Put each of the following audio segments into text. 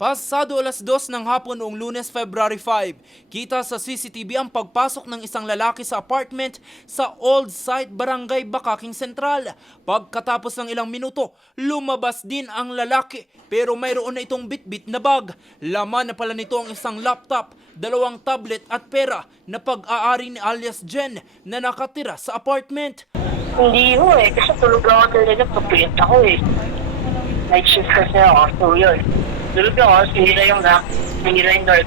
Pasado alas dos ng hapon noong lunes February 5, kita sa CCTV ang pagpasok ng isang lalaki sa apartment sa Old Site Barangay Bakaking Sentral. Pagkatapos ng ilang minuto, lumabas din ang lalaki pero mayroon na itong bitbit na bag. Laman na pala nito ang isang laptop, dalawang tablet at pera na pag-aari ni alias Jen na nakatira sa apartment. Hindi ho eh, kasi tulog ako talaga pagpuyat ako eh. Night shift kasi ako, so yun. Tulog ako, sinira yung lock, sinira yung door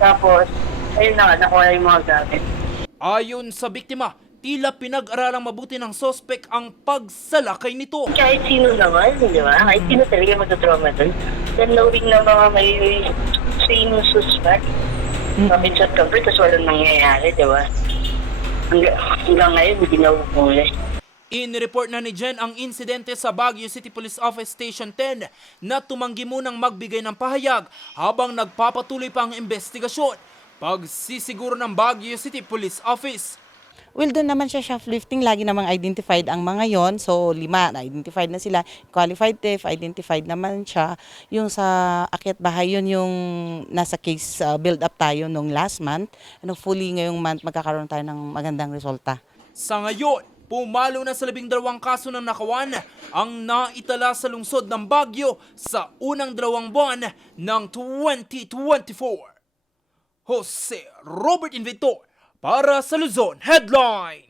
Tapos, ayun na nga, nakuha yung mga gamit. Ayon sa biktima, tila pinag-aralang mabuti ng sospek ang pagsalakay nito. Kahit sino naman, di ba? Kahit sino talaga magkatrauma dun. Then knowing na mga may same suspect, bakit sa cover, tapos walang nangyayari, di ba? Hanggang, hanggang ngayon, hindi na huli. Inireport na ni Jen ang insidente sa Baguio City Police Office Station 10 na tumanggi munang magbigay ng pahayag habang nagpapatuloy pa ang investigasyon. Pagsisiguro ng Baguio City Police Office. Well, doon naman siya shoplifting. Lagi namang identified ang mga yon. So, lima, na-identified na sila. Qualified theft, identified naman siya. Yung sa Akyat Bahay, yun yung nasa case uh, build-up tayo nung last month. Ano, fully ngayong month, magkakaroon tayo ng magandang resulta. Sa ngayon, pumalo na sa labing dalawang kaso ng nakawan ang naitala sa lungsod ng Baguio sa unang dalawang buwan ng 2024. Jose Robert Invitor para sa Luzon Headline.